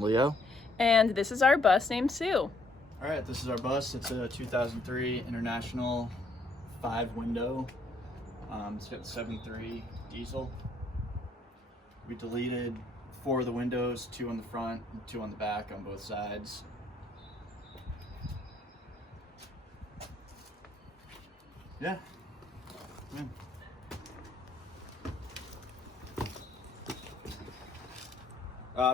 I'm Leo. And this is our bus named Sue. All right, this is our bus. It's a 2003 International 5-window. It's got 7.3 diesel. We deleted 4 of the windows, 2 on the front and 2 on the back on both sides. Yeah.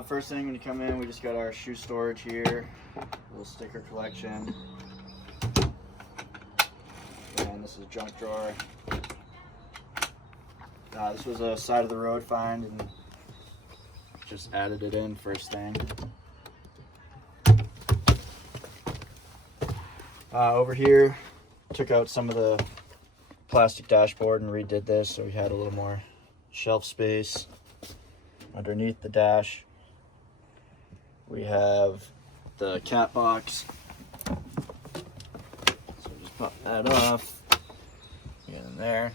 First thing when you come in, we just got our shoe storage here, little sticker collection, and this is a junk drawer. This was a side of the road find and just added it in first thing. Over here, took out some of the plastic dashboard and redid this so we had a little more shelf space underneath the dash. We have the cat box, so just pop that off, get in there.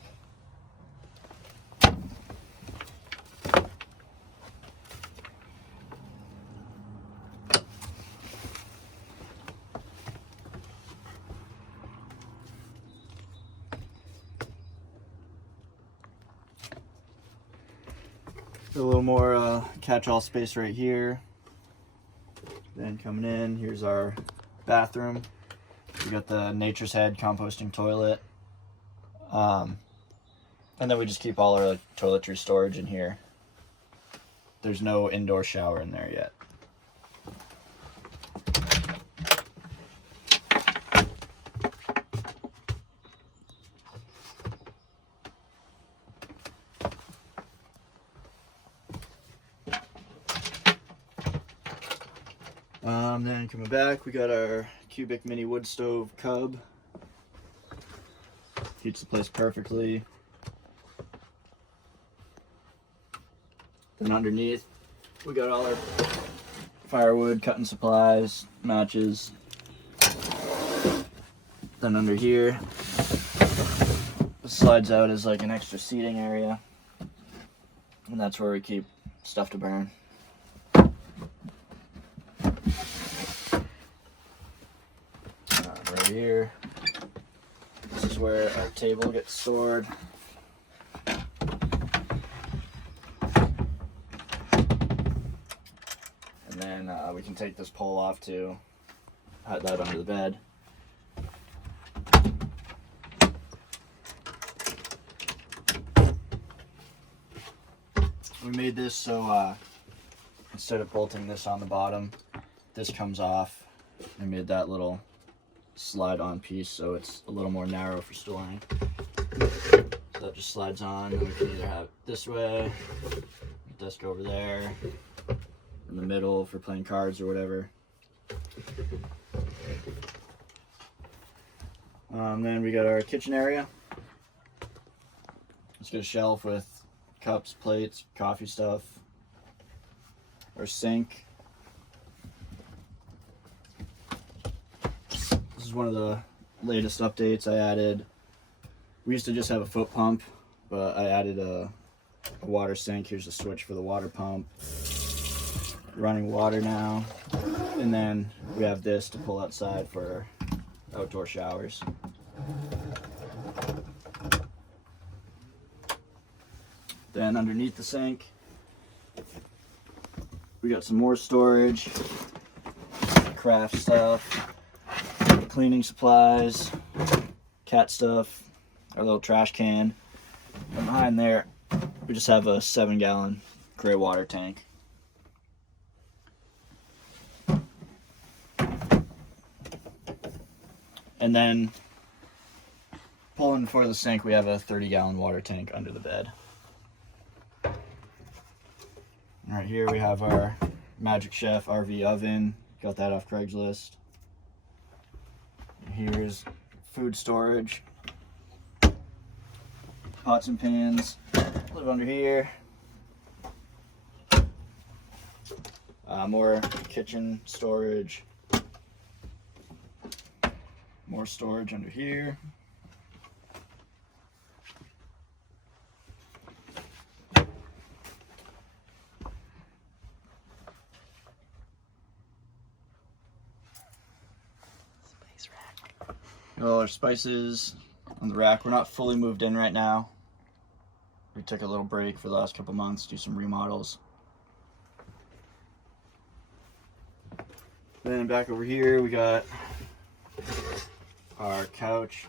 A little more catch-all space right here. Then coming in, here's our bathroom. We got the Nature's Head composting toilet. And then we just keep all our toiletry storage in here. There's no indoor shower in there yet. Then coming back, we got our cubic mini wood stove cub. Heats the place perfectly. Then underneath, we got all our firewood, cutting supplies, matches. Then under here, it slides out as like an extra seating area. And that's where we keep stuff to burn. Right here, this is where our table gets stored. And then we can take this pole off to hide that under the bed. We made this so instead of bolting this on the bottom, this comes off. I made that little slide on piece so it's a little more narrow for storing. So that just slides on, and we can either have it this way, desk over there, in the middle for playing cards or whatever. Then we got our kitchen area. Let's get a shelf with cups, plates, coffee stuff. Our sink. This is one of the latest updates I added. We used to just have a foot pump, but I added a water sink. Here's the switch for the water pump. Running water now. And then we have this to pull outside for outdoor showers. Then underneath the sink, we got some more storage, craft stuff, cleaning supplies, cat stuff, our little trash can. And behind there, we just have a 7-gallon gray water tank. And then pulling for the sink, we have a 30-gallon water tank under the bed. Right here we have our Magic Chef RV oven. Got that off Craigslist. Here's food storage. Pots and pans live under here. More kitchen storage. More storage under here. Got all our spices on the rack. We're not fully moved in right now. We took a little break for the last couple months, do some remodels. Then back over here, we got our couch.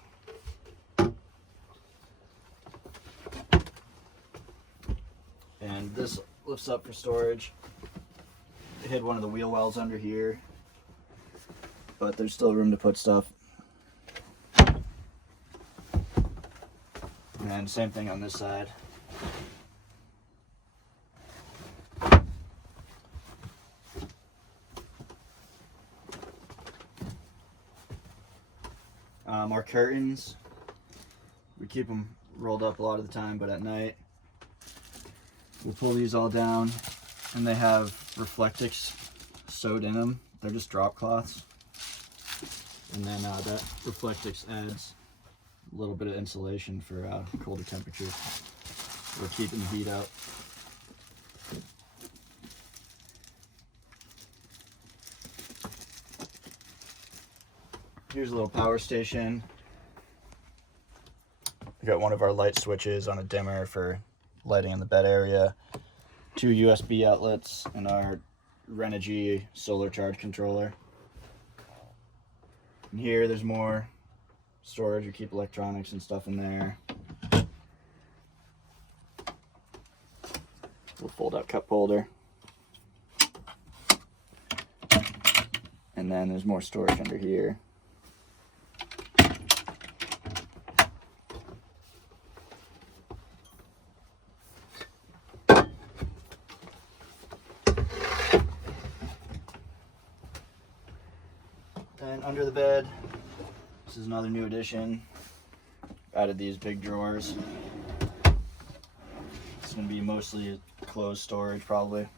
And this lifts up for storage. I hid one of the wheel wells under here, but there's still room to put stuff. And same thing on this side. Our curtains, we keep them rolled up a lot of the time, but at night we'll pull these all down, and they have Reflectix sewed in them. They're just drop cloths, and then that Reflectix adds a little bit of insulation for colder temperatures. We're keeping the heat out. Here's a little power station. We got one of our light switches on a dimmer for lighting in the bed area, 2 USB outlets, and our Renogy solar charge controller. And here there's more storage. We keep electronics and stuff in there. Little fold out cup holder. And then there's more storage under here. And under the bed, this is another new addition. Added these big drawers. It's going to be mostly clothes storage, probably.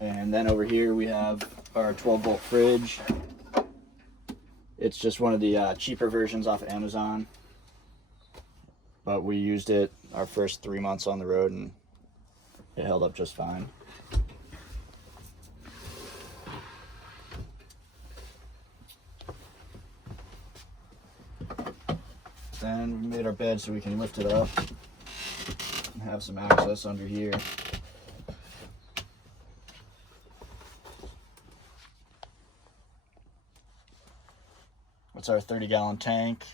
And then over here we have our 12-volt fridge. It's just one of the cheaper versions off of Amazon, but we used it our first 3 months on the road and it held up just fine. Then we made our bed so we can lift it up and have some access under here. That's our 30-gallon tank.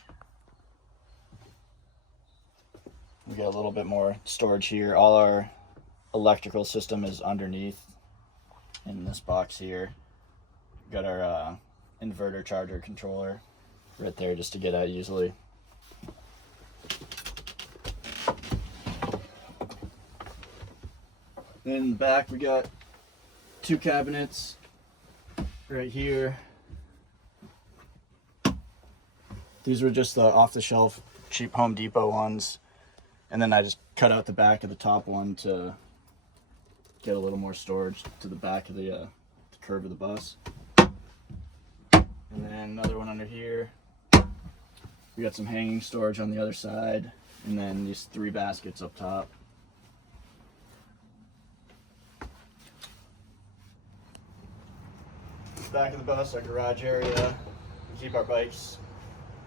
We got a little bit more storage here. All our electrical system is underneath in this box here. We got our inverter charger controller right there just to get at easily. Then in the back we got 2 cabinets right here. These were just the off-the-shelf cheap Home Depot ones, and then I just cut out the back of the top one to get a little more storage to the back of the curve of the bus. And then another one under here. We got some hanging storage on the other side, and then these 3 baskets up top. Back of the bus, our garage area. We keep our bikes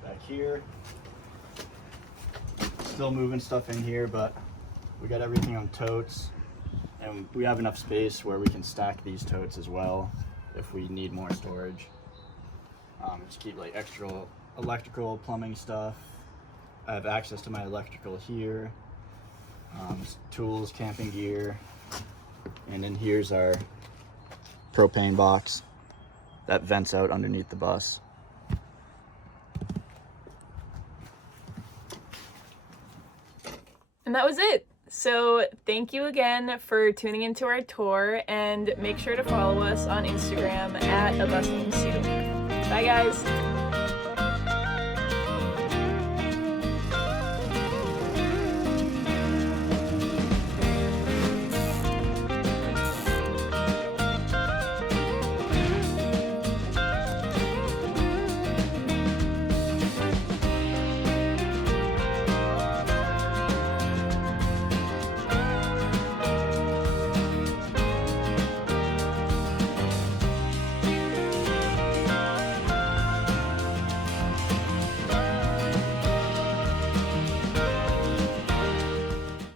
back here. Still moving stuff in here, but we got everything on totes, and we have enough space where we can stack these totes as well if we need more storage. Just keep like extra electrical, plumbing stuff. I have access to my electrical here. Tools, camping gear, and then here's our propane box that vents out underneath the bus. And that was it. So thank you again for tuning into our tour, and make sure to follow us on Instagram at @abusnamedsue. Bye guys.